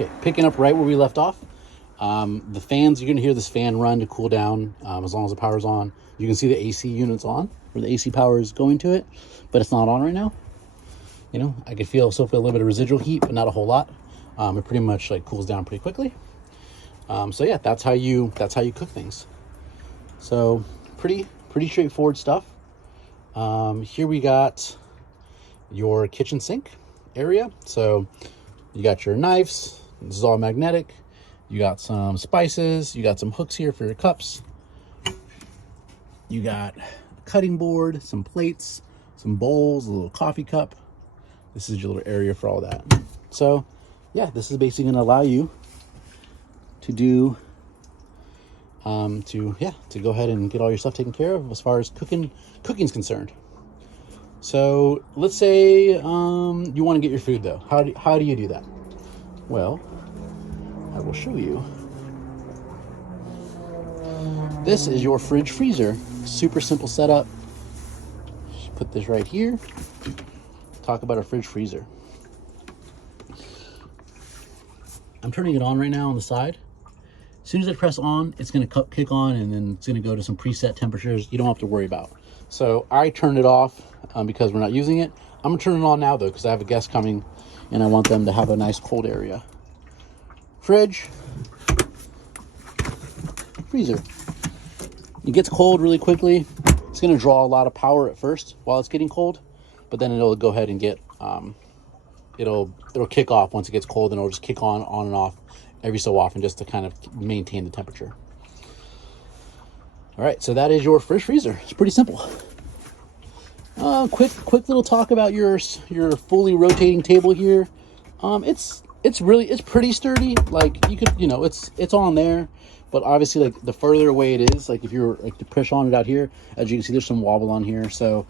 Okay, picking up right where we left off. The fans, you're gonna hear this fan run to cool down as long as the power's on. You can see the AC unit's on, or the AC power is going to it, but it's not on right now. You know, I could feel a little bit of residual heat, but not a whole lot. It pretty much like cools down pretty quickly. So yeah, that's how you cook things. So pretty straightforward stuff. Here we got your kitchen sink area. So you got your knives. This is all magnetic. You got some spices. You got some hooks here for your cups. You got a cutting board, some plates, some bowls, a little coffee cup. This is your little area for all that. So yeah, this is basically going to allow you to do to go ahead and get all your stuff taken care of as far as cooking's concerned. So let's say you want to get your food though. How do you do that? Well, I will show you. This is your fridge freezer. Super simple setup. Just put this right here. Talk about a fridge freezer. I'm turning it on right now on the side. As soon as I press on, it's going to kick on, and then it's going to go to some preset temperatures you don't have to worry about. So I turned it off because we're not using it. I'm going to turn it on now though, because I have a guest coming and I want them to have a nice cold area. Fridge, freezer. It gets cold really quickly. It's going to draw a lot of power at first while it's getting cold, but then it'll go ahead and get it'll kick off once it gets cold, and it'll just kick on and off every so often just to kind of maintain the temperature. All right, so that is your fridge freezer. It's pretty simple. Quick little talk about your fully rotating table here. It's pretty sturdy. Like you could, it's on there, but obviously like the further away it is, like if you're like to push on it out here, as you can see, there's some wobble on here. So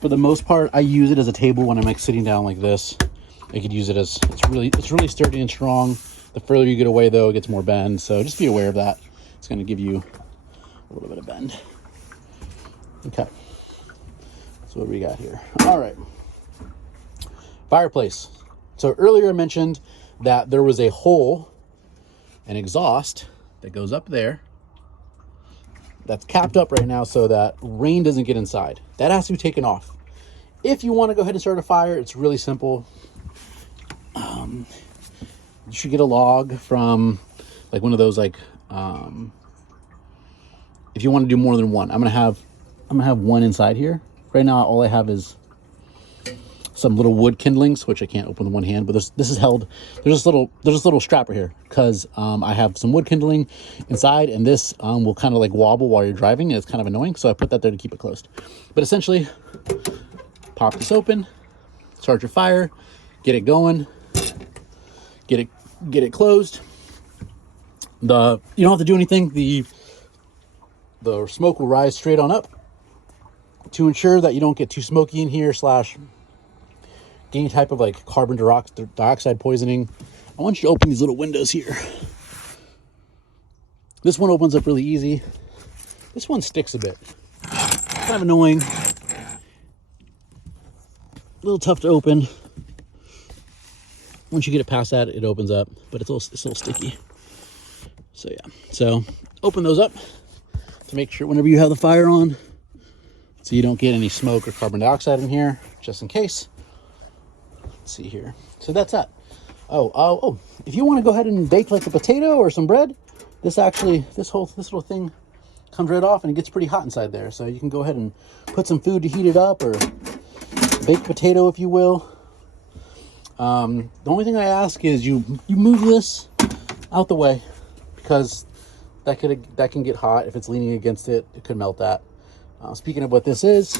for the most part, I use it as a table when I'm like sitting down like this. I could use it as, it's really sturdy and strong. The further you get away though, it gets more bend. So just be aware of that. It's going to give you a little bit of bend. Okay. So what do we got here? All right. Fireplace. So earlier I mentioned that there was a hole, an exhaust that goes up there that's capped up right now so that rain doesn't get inside. That has to be taken off. If you want to go ahead and start a fire, it's really simple. You should get a log from like one of those like if you want to do more than one. I'm gonna have one inside here. Right now all I have is some little wood kindlings, which I can't open with one hand, but this is held. There's this little strap right here because I have some wood kindling inside, and this will kind of like wobble while you're driving, and it's kind of annoying, so I put that there to keep it closed. But essentially, pop this open, start your fire, get it going, get it closed. You don't have to do anything. The smoke will rise straight on up to ensure that you don't get too smoky in here / any type of like carbon dioxide poisoning. I want you to open these little windows here. This one opens up really easy. This one sticks a bit. Kind of annoying. A little tough to open. Once you get it past that, it opens up, but it's a little sticky. So yeah, so open those up to make sure whenever you have the fire on, so you don't get any smoke or carbon dioxide in here, just in case. Let's see here. So that's that. Oh, if you want to go ahead and bake like a potato or some bread, this little thing comes right off, and it gets pretty hot inside there. So you can go ahead and put some food to heat it up, or bake a potato if you will. The only thing I ask is you move this out the way, because that can get hot. If it's leaning against it, it could melt that. Speaking of what this is,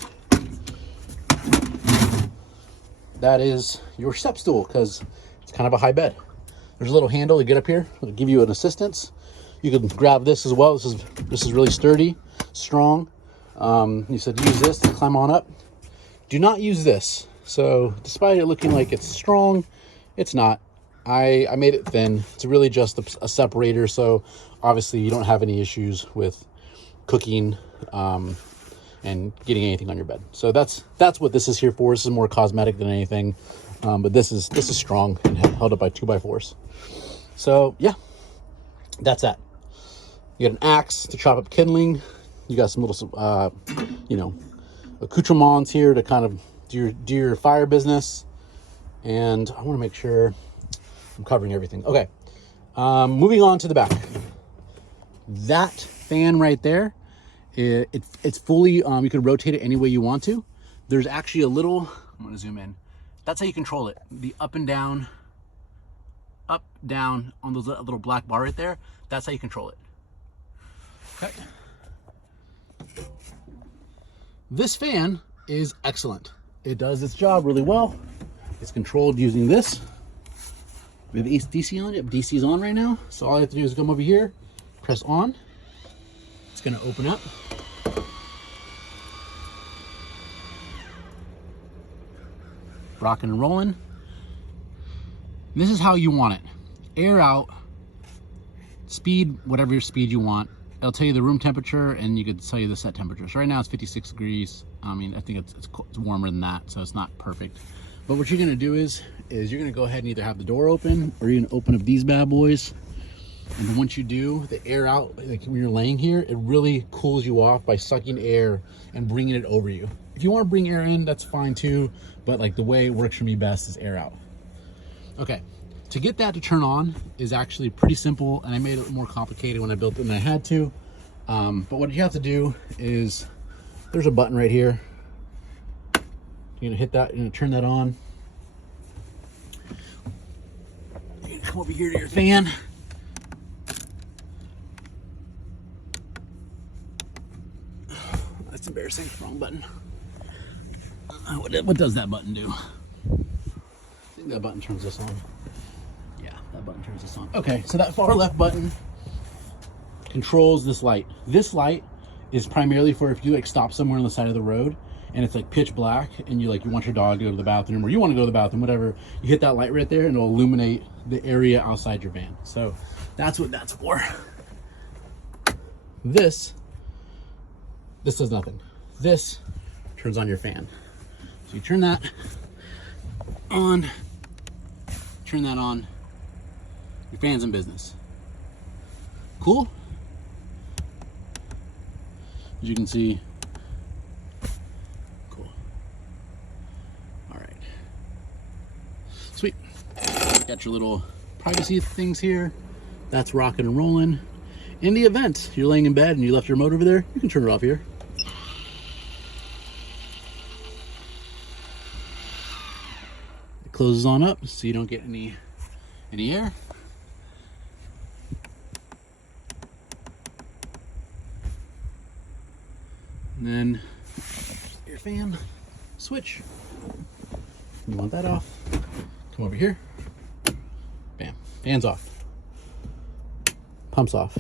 that is your step stool, because it's kind of a high bed. There's a little handle to get up here. It'll give you an assistance. You can grab this as well. This is really sturdy, strong. You said use this to climb on up. Do not use this. So despite it looking like it's strong, it's not. I made it thin. It's really just a separator, so obviously you don't have any issues with cooking and getting anything on your bed. So that's what this is here for. This is more cosmetic than anything, but this is strong and held up by 2x4s. So yeah, that's that. You got an axe to chop up kindling. You got some little, you know, accoutrements here to kind of do your fire business. And I want to make sure I'm covering everything. Okay, moving on to the back. That fan right there, it's fully, you can rotate it any way you want to. There's actually a little, I'm going to zoom in. That's how you control it. The up and down, up, down on those little black bar right there. That's how you control it. Okay. This fan is excellent. It does its job really well. It's controlled using this. We have DC on it. DC is on right now. So all I have to do is come over here, press on. It's going to open up. Rocking and rolling. This is how you want it. Air out, speed, whatever your speed you want. It'll tell you the room temperature, and you could tell you the set temperature. So right now it's 56 degrees. I mean, I think it's warmer than that, so it's not perfect. But what you're gonna do is you're gonna go ahead and either have the door open, or you're gonna open up these bad boys. And then once you do, the air out, like when you're laying here, it really cools you off by sucking air and bringing it over you. If you wanna bring air in, that's fine too, but like the way it works for me best is air out. Okay, to get that to turn on is actually pretty simple, and I made it more complicated when I built it than I had to. But what you have to do is, there's a button right here. You're gonna hit that, you're gonna turn that on. You're gonna come over here to your fan. That's embarrassing, wrong button. What does that button do? I think that button turns this on. Yeah, that button turns this on. Okay, so that far left button controls this light. This light is primarily for if you like stop somewhere on the side of the road and it's like pitch black and you want your dog to go to the bathroom, or you want to go to the bathroom, whatever, you hit that light right there and it'll illuminate the area outside your van. So that's what that's for. This does nothing. This turns on your fan. So you turn that on, turn that on, your fan's in business. Cool? As you can see, cool. All right, sweet. Got your little privacy things here. That's rocking and rolling. In the event you're laying in bed and you left your remote over there, you can turn it off here. It closes on up so you don't get any air. And then your fan switch. You want that off? Come over here. Bam. Fan's off. Pump's off.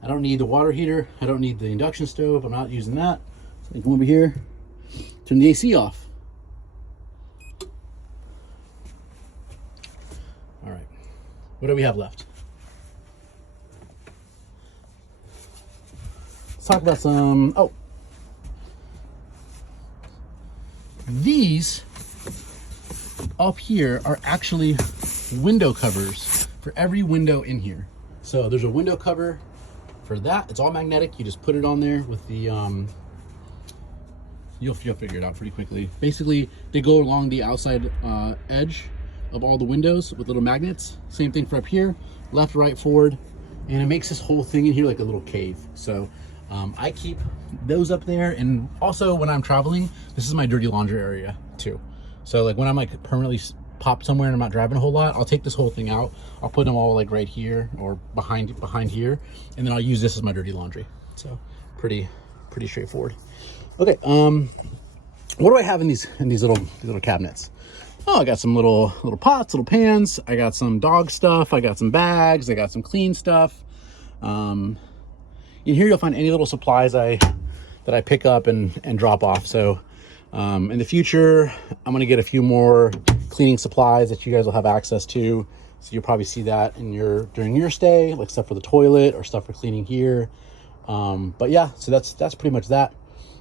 I don't need the water heater. I don't need the induction stove. I'm not using that. So I come over here, turn the AC off. All right. What do we have left? Talk about some, these up here are actually window covers for every window in here. So there's a window cover for that. It's all magnetic. You just put it on there with the you'll figure it out pretty quickly. Basically, they go along the outside edge of all the windows with little magnets. Same thing for up here, left, right, forward, and it makes this whole thing in here like a little cave. So I keep those up there, and also when I'm traveling, this is my dirty laundry area too. So like when I'm like permanently popped somewhere and I'm not driving a whole lot, I'll take this whole thing out. I'll put them all like right here or behind here, and then I'll use this as my dirty laundry. So pretty straightforward. Okay, what do I have in these little cabinets? Oh, I got some little pots, little pans. I got some dog stuff. I got some bags. I got some clean stuff. In here you'll find any little supplies that I pick up and drop off. So in the future, I'm gonna get a few more cleaning supplies that you guys will have access to. So you'll probably see that during your stay, like stuff for the toilet or stuff for cleaning here. But yeah, so that's pretty much that.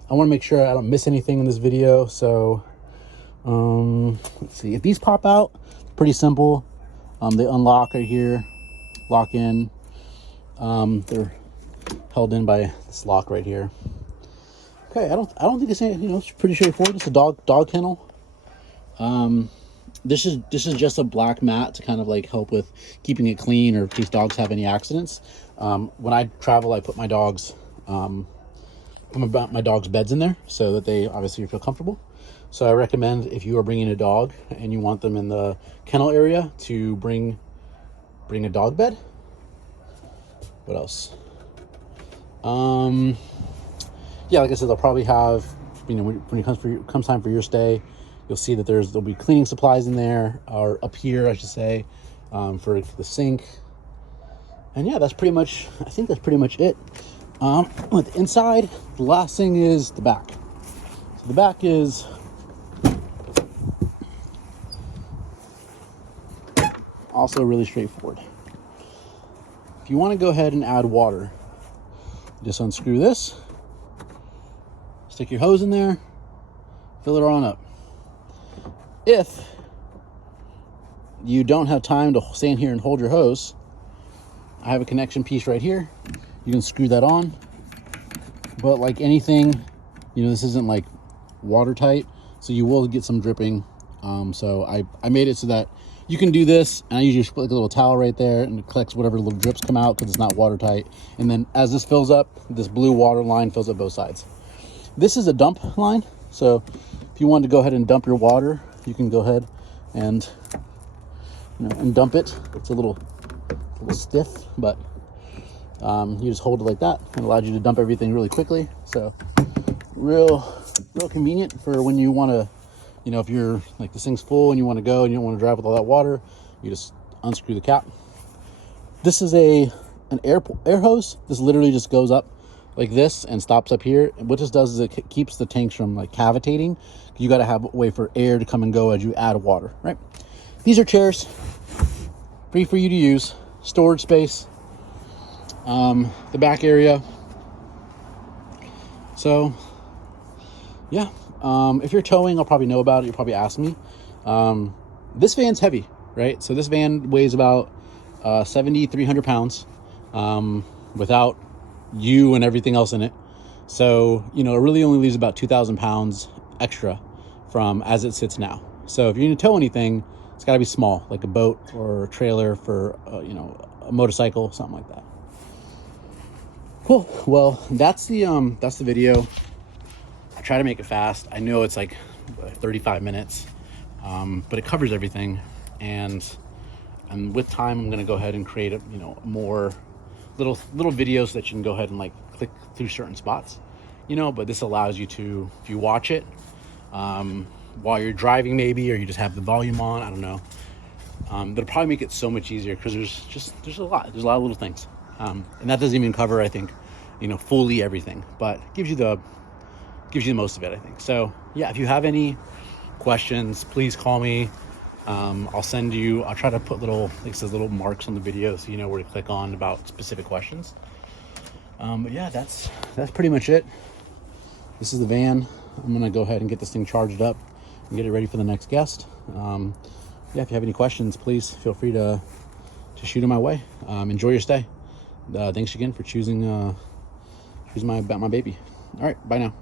I want to make sure I don't miss anything in this video. So let's see, if these pop out, pretty simple. They unlock right here, lock in. They're held in by this lock right here. Okay, I don't think it's any, it's pretty straightforward. It's a dog kennel. This is just a black mat to kind of like help with keeping it clean, or in case dogs have any accidents. When I travel, I put my dogs beds in there so that they obviously feel comfortable. So I recommend, if you are bringing a dog and you want them in the kennel area, to bring a dog bed. What else? Yeah, like I said, they'll probably have, when it comes time for your stay, you'll see that there'll be cleaning supplies in there, or up here, I should say, for the sink. And yeah, I think that's pretty much it. With the inside, the last thing is the back. So the back is also really straightforward. If you want to go ahead and add water, just unscrew this, stick your hose in there, fill it on up. If you don't have time to stand here and hold your hose, I have a connection piece right here. You can screw that on. But like anything, this isn't like watertight, so you will get some dripping. So I made it so that you can do this, and I usually just put like a little towel right there, and it collects whatever little drips come out because it's not watertight. And then as this fills up, this blue water line fills up both sides. This is a dump line, so if you want to go ahead and dump your water, you can go ahead and and dump it. It's a little stiff, but you just hold it like that, and it allows you to dump everything really quickly. So real convenient for when you want to, if you're like, this thing's full and you want to go and you don't want to drive with all that water, you just unscrew the cap. This is an air hose. This literally just goes up like this and stops up here. And what this does is it keeps the tanks from like cavitating. You got to have a way for air to come and go as you add water, right? These are chairs, free for you to use. Storage space, the back area. So yeah, if you're towing, I'll probably know about it. You'll probably ask me. This van's heavy, right? So this van weighs about 7,300 pounds without you and everything else in it. So, it really only leaves about 2,000 pounds extra from as it sits now. So if you're going to tow anything, it's got to be small, like a boat or a trailer for, a motorcycle, something like that. Cool. Well, that's the video. I try to make it fast. I know it's like 35 minutes, but it covers everything. And with time, I'm going to go ahead and create more little videos that you can go ahead and like click through certain spots, but this allows you to, if you watch it, while you're driving maybe, or you just have the volume on, I don't know. That'll probably make it so much easier, because there's a lot of little things. And that doesn't even cover, I think, fully everything, but gives you the most of it, I think. So yeah, if you have any questions, please call me. I'll try to put little marks on the video so you know where to click on about specific questions. But yeah, that's pretty much it. This is the van. I'm gonna go ahead and get this thing charged up and get it ready for the next guest. Yeah, if you have any questions, please feel free to shoot them my way. Enjoy your stay. Thanks again for choosing my baby. All right, bye now.